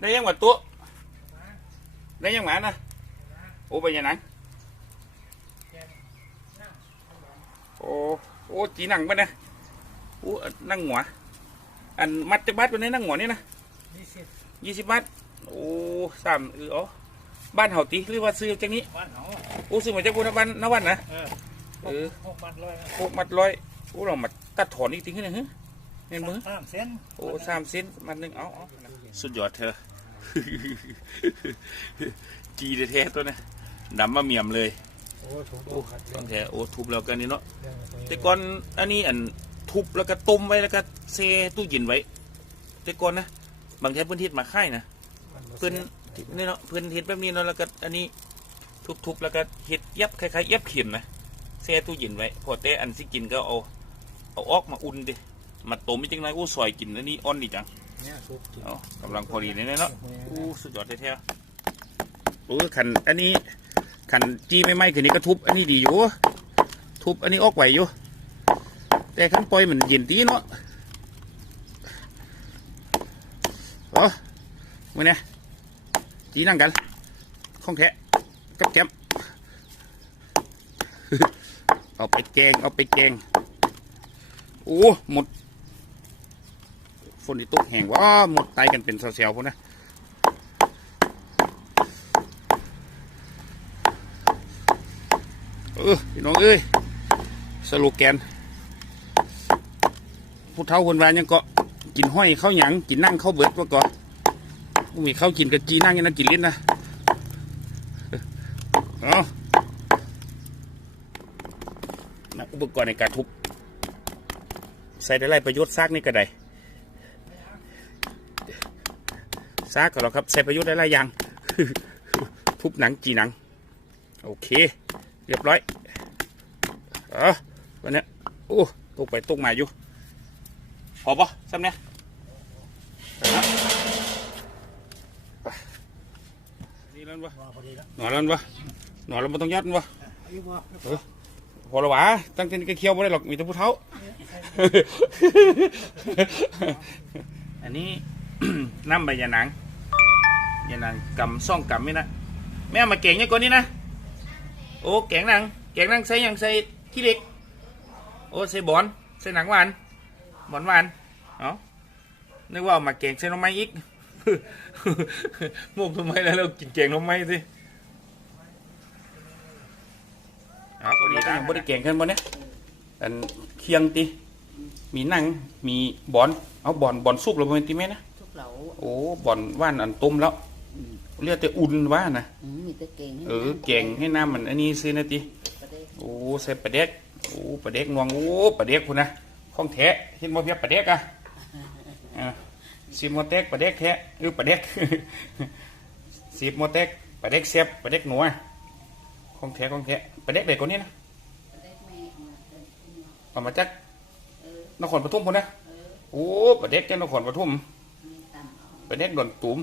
ได้ยังหวัดตัวได้ยังหมานะโอ้ไปยังไงโอ้โอ้จีหนังปะเนี่ยโอ้นั่งหัวอันมัดจะบัดวันนี้นั่งหัวนี่นะยี่สิบยี่สิบบาทโอ้สามเอออ๋อบ้านเฮาตีหรือว่าซื้อจากนี้บ้านเขาโอ้ซื้อมาจากบุญบ้านนวันนะเออเออหกพันร้อยนะพวกมัดร้อยโอ้เรามาตัดถอนอีกทีขึ้นหนึ่งฮะเห็นมือสามเส้นโอ้สามเซนมัดหนึ่งเอาเอา สุดยอดเธอ จีแท้ๆตัวนะดำมาเมียมเลยโอ้ถูกโอ้ขัดต้องแท้โอ้ทุบแล้วกันนี่เนาะเรื่องตัวแต่ก่อนอันนี้อันทุบแล้วก็ต้มไว้แล้วก็เซตู้เย็นไว้ แต่ก่อนนะบางแท้เพื่อนทิศมาค่ายนะเพื่อนนี่เนาะเพื่อนเฮ็ดแบบนี้เนาะแล้วก็อันนี้ทุบๆแล้วก็เฮ็ดยับคล้ายๆยับเข็มนะแช่ตู้เย็นไว้พอแต่อันสิกินก็เอาเอาออกมาอุ่นดิมาต้มอีกจังไรอู้ซอยกินอันนี้อ่อนดีจัง เนี่ยถูกจริงเอากำลังพอดีเลยเนาะอู้สุดยอดแท้ๆโอ้ขันอันนี้ขันจี้ไม่ไหม้คืนนี้ก็ทุบ อันนี้ดีอยู่ ทุบอันนี้ออกไหวอยู่ แต่ขันปล่อยมันเย็นตีเนาะเอามื่อนี้จีนั่งกันข้องแทะกับแก้มเอาไปแกง เอาไปแกง โอ้ หมด ฝนที่ตกแห้งว่าหมดตกันเป็นเซลล์พวกนะเออพี่น้องเอ้ยสโลแกนผู้เฒ่าคนวานยังเกาะกินห้อยเข้าวหยังกินนั่งเข้าวเบิดว่าเกาะมีข้าวกินกับจีนั่งยังนั้นกินลิ้นนะเอาอุปกรณ์ในการทุบ ใส่ได้ไรประโยชน์ซากนี่ก็ได้ ซากก็หรอกครับใส่ประโยชน์ได้หลายอย่าง ทุบหนังจีหนัง โอเค เรียบร้อยเออวันนี้โอ้ตกไปตกมาอยู่พอปะซ้ำเนี่ยนี่แล้ววะว่าพอดีแล้วหนอนแล้ววะหนอนแล้วมันต้องยัดวะอายุว่าพอและวะตั้งแต่นี้ก็เคี้ยวไม่ได้หรอกมีแต่ผู้เท้า อันนี้น้ำใบยาหนัง ยาหนังกำซ่องกำนี่นะแม่เอามาแกงเนี่ยก่อนนี่นะโอ้แกงหนังแกงหนังใส่หยังใส่ขี้เหล็กโอ้ใส่บอนใส่หนังหวานบอนหวานเอ้านึกว่าเอามาแกงใส่หน้ำไม้อีกมุกทำไมแล้วเรากินแกงหน้ำไม้สิเอาพอดีนะบริแกงกันบ่เนี่ยอันเคียงตีมีหนังมีบอนเอาบอนบอนสุกแล้วบ่แม่นตีแม่นะทุกเหลาโอ้บอนว่านอันต้มแล้ว เรียกแต่อุ่นว่านะอืมมีแต่เก่งให้เออนะแกงให้น้ำมันอันนี้ซื้อนะติประเดี๋ยวโอ้ใส่ปลาเด็กโอ้ปลาเด็กนวงโอ้ปลาเด็กคุณนะของแท้เห็นบ่เพียบปลาเด็กอะอ่าสิบโมเต็กปลาเด็กแท้เออปลาเด็ก สิบโมเต็กปลาเด็กเสียบปลาเด็กหนัวของแท้ของแท้ปลาเด็กเด็กคนนี้นะประเดี๋ยวแม่เอามาเติมขึ้นมาเอามาจากนครปฐมพุ่นนะโอ้ปลาเด็กจากนครปฐมไม่ตำเอา ปลาเด็กโดนตุ่ม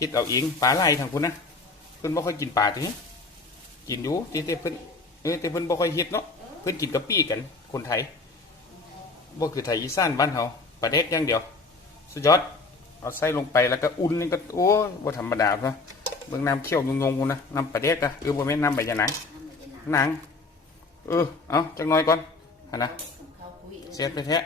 คิดเอาเองปลาไหลทางพุ่นนะเพิ่นบ่ค่อยกินปลาทีนี้กินอยู่แต่แต่เพิ่นเออแต่เพิ่นบ่ค่อยเฮ็ดเนาะเพิ่นกินกะปี้กัน คนไทยบ่คือไทยอีสานบ้านเฮาปลาเด็กอย่างเดียว สุดยอดเอาใส่ลงไปแล้วก็อุ่นนี่ก็โอ้บ่ธรรมดาเนาะเบิ่งน้ำเคี่ยวยงๆพุ่นนะน้ำปลาเด็กอะเออบ่แม่นน้ำใบยะนางน้ำมันจะหนังเออเอาจักหน่อยก่อนหั่นนะเสียบไปแท้